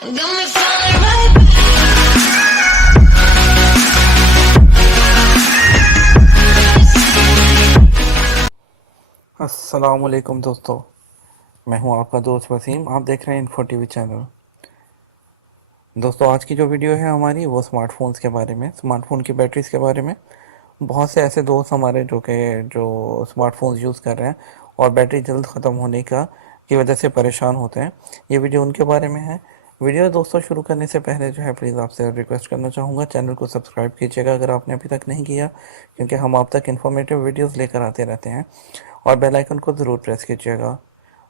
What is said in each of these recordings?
अस्सलामुअलैकुम दोस्तों, मैं हूं आपका दोस्त वसीम। आप देख रहे हैं इन्फो टीवी चैनल। दोस्तों, आज की जो वीडियो है हमारी वो स्मार्टफोन्स के बारे में, स्मार्टफोन की बैटरीज के बारे में। बहुत से ऐसे दोस्त हमारे जो स्मार्टफोन्स यूज़ कर रहे हैं और बैटरी जल्द ख़त्म होने की वजह से परेशान होते हैं। ये वीडियो उनके बारे में है। वीडियो दोस्तों शुरू करने से पहले जो है प्लीज़ आपसे रिक्वेस्ट करना चाहूँगा, चैनल को सब्सक्राइब कीजिएगा अगर आपने अभी तक नहीं किया, क्योंकि हम आप तक इन्फॉर्मेटिव वीडियोस लेकर आते रहते हैं। और बेल आइकन को ज़रूर प्रेस कीजिएगा।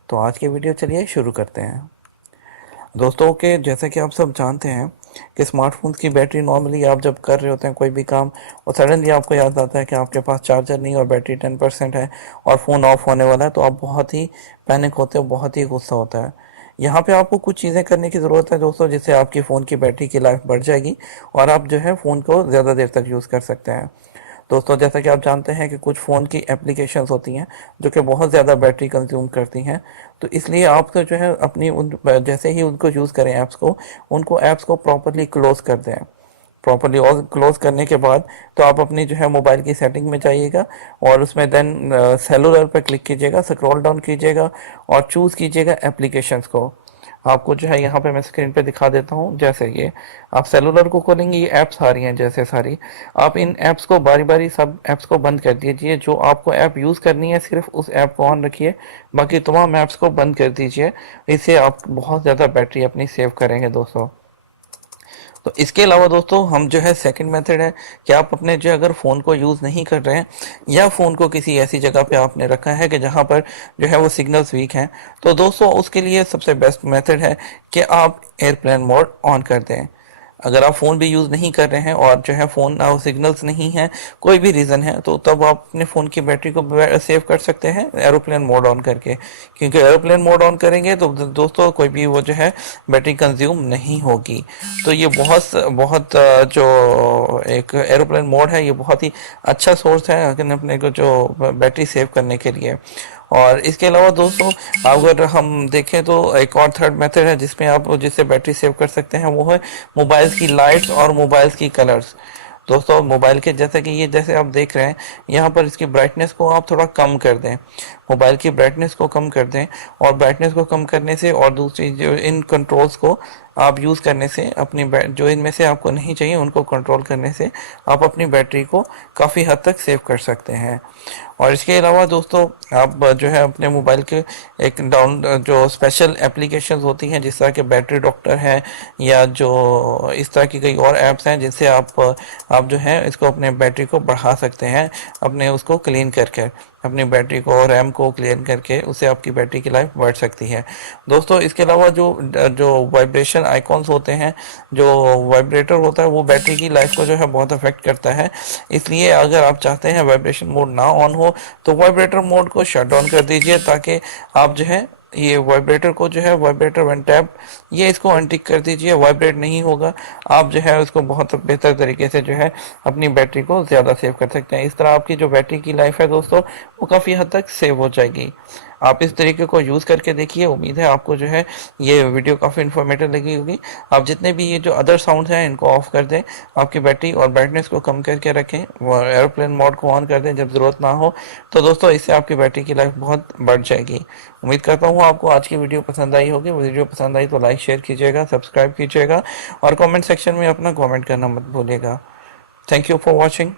तो आज की वीडियो चलिए शुरू करते हैं। दोस्तों के जैसे कि आप सब जानते हैं कि स्मार्टफोन्स की बैटरी नॉर्मली आप जब कर रहे होते हैं कोई भी काम और सडनली आपको याद आता है कि आपके पास चार्जर नहीं और बैटरी 10% है और फ़ोन ऑफ होने वाला है, तो आप बहुत ही पैनिक होते हो, बहुत ही गुस्सा होता है। यहाँ पे आपको कुछ चीज़ें करने की ज़रूरत है दोस्तों, जिससे आपकी फ़ोन की बैटरी की लाइफ बढ़ जाएगी और आप जो है फ़ोन को ज़्यादा देर तक यूज़ कर सकते हैं। दोस्तों, जैसा कि आप जानते हैं कि कुछ फ़ोन की एप्लीकेशंस होती हैं जो कि बहुत ज़्यादा बैटरी कंज्यूम करती हैं, तो इसलिए आपको जो है अपनी उन जैसे ही उनको यूज़ करें ऐप्स को, उनको ऐप्स को प्रॉपर्ली क्लोज़ कर दें। प्रॉपर्ली और क्लोज़ करने के बाद तो आप अपनी जो है मोबाइल की सेटिंग में जाइएगा और उसमें देन सेलुलर पर क्लिक कीजिएगा, स्क्रॉल डाउन कीजिएगा और चूज़ कीजिएगा एप्लीकेशंस को। आपको जो है यहाँ पे मैं स्क्रीन पे दिखा देता हूँ। जैसे ये आप सेलुलर को खोलेंगे, ये ऐप्स आ रही हैं जैसे सारी। आप इन ऐप्स को बारी बारी सब ऐप्स को बंद कर दीजिए। जो आपको ऐप यूज़ करनी है सिर्फ उस ऐप को ऑन रखिए, बाकी तमाम ऐप्स को बंद कर दीजिए। इससे आप बहुत ज़्यादा बैटरी अपनी सेव करेंगे दोस्तों। तो इसके अलावा दोस्तों हम जो है सेकंड मेथड है कि आप अपने जो अगर फ़ोन को यूज़ नहीं कर रहे हैं या फ़ोन को किसी ऐसी जगह पे आपने रखा है कि जहाँ पर जो है वो सिग्नल्स वीक हैं, तो दोस्तों उसके लिए सबसे बेस्ट मेथड है कि आप एयरप्लेन मोड ऑन कर दें। अगर आप फ़ोन भी यूज़ नहीं कर रहे हैं और जो है फ़ोन ना सिग्नल्स नहीं है, कोई भी रीज़न है, तो तब आप अपने फ़ोन की बैटरी को सेव कर सकते हैं एरोप्लेन मोड ऑन करके। क्योंकि एरोप्लेन मोड ऑन करेंगे तो दोस्तों कोई भी वो जो है बैटरी कंज्यूम नहीं होगी। तो ये बहुत बहुत जो एक एरोप्लेन मोड है, ये बहुत ही अच्छा सोर्स है अपने को जो बैटरी सेव करने के लिए। और इसके अलावा दोस्तों अगर हम देखें तो एक और थर्ड मेथड है जिससे बैटरी सेव कर सकते हैं, वो है मोबाइल्स की लाइट्स और मोबाइल्स की कलर्स। दोस्तों मोबाइल के जैसे कि ये जैसे आप देख रहे हैं यहाँ पर, इसकी ब्राइटनेस को आप थोड़ा कम कर दें, मोबाइल की ब्राइटनेस को कम कर दें। और ब्राइटनेस को कम करने से और दूसरी जो इन कंट्रोल्स को आप यूज़ करने से अपनी जो इनमें से आपको नहीं चाहिए उनको कंट्रोल करने से आप अपनी बैटरी को काफ़ी हद तक सेव कर सकते हैं। और इसके अलावा दोस्तों आप जो है अपने मोबाइल के एक डाउन जो स्पेशल एप्लीकेशंस होती हैं जिस तरह के बैटरी डॉक्टर है या जो इस तरह की कई और ऐप्स हैं जिनसे आप जो है इसको अपने बैटरी को बढ़ा सकते हैं, अपने उसको क्लीन करके अपनी बैटरी को और रैम को क्लियर करके उससे आपकी बैटरी की लाइफ बढ़ सकती है। दोस्तों इसके अलावा जो जो वाइब्रेशन आइकॉन्स होते हैं, जो वाइब्रेटर होता है, वो बैटरी की लाइफ को जो है बहुत अफेक्ट करता है। इसलिए अगर आप चाहते हैं वाइब्रेशन मोड ना ऑन हो तो वाइब्रेटर मोड को शट डाउन कर दीजिए, ताकि आप जो है ये वाइब्रेटर को जो है वाइब्रेटर वन टैप ये इसको अनटिक कर दीजिए, वाइब्रेट नहीं होगा। आप जो है उसको बहुत बेहतर तरीके से जो है अपनी बैटरी को ज़्यादा सेव कर सकते हैं। इस तरह आपकी जो बैटरी की लाइफ है दोस्तों वो काफ़ी हद तक सेव हो जाएगी। आप इस तरीके को यूज़ करके देखिए। उम्मीद है आपको जो है ये वीडियो काफ़ी इन्फॉर्मेटिव लगी होगी। आप जितने भी ये जो अदर साउंड हैं इनको ऑफ कर दें, आपकी बैटरी और ब्राइटनेस को कम करके रखें, और एरोप्लेन मोड को ऑन कर दें जब ज़रूरत ना हो। तो दोस्तों इससे आपकी बैटरी की लाइफ बहुत बढ़ जाएगी। उम्मीद करता हूँ आपको आज की वीडियो पसंद आई होगी। वीडियो पसंद आई तो लाइक शेयर कीजिएगा, सब्सक्राइब कीजिएगा और कमेंट सेक्शन में अपना कमेंट करना मत भूलिएगा। Thank you for watching.